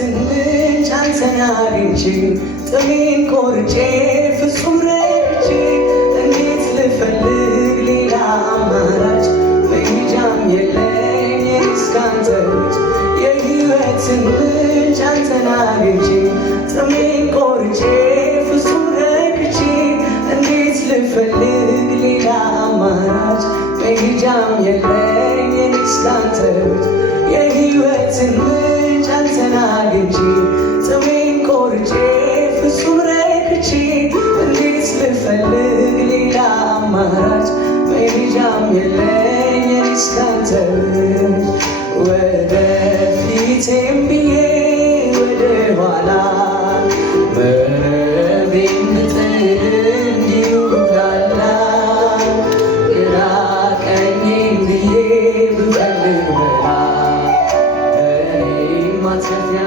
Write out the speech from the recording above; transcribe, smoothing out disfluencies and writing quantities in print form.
የሕይወትን ምንጭ አንተን አግኝቼ ጥሜን ቆርጬ ፍጹም ረክቼ እንዴት ልፈልግ ሌላ አማራጭ መሄጃም የለኝ እኔስ ካንተ ውጭ የሕይወትን ምንጭ አንተን አግኝቼ ጥሜን ቆርጬ ፍጹም ረክቼ እንዴት ልፈልግ ሌላ አማራጭ መሄጃም የለኝ እኔስ ካንተ ውጭ የሕይወትን ምንጭ አንተን አግኝቼ ጥሜን ቆርጬ ፍጹም ረክቼ እንዴት ልፈልግ ሌላ አማራጭ መሄጃም የለኝ እኔስ ካንተ ውጭ ወደፊቴም ብዬ ወደ ኋላ መረቤን ብጥል እንዲሁ ላላ ግራ ቀኜን ብዬ ብፈልግ በላ እኔ ማትረፊያ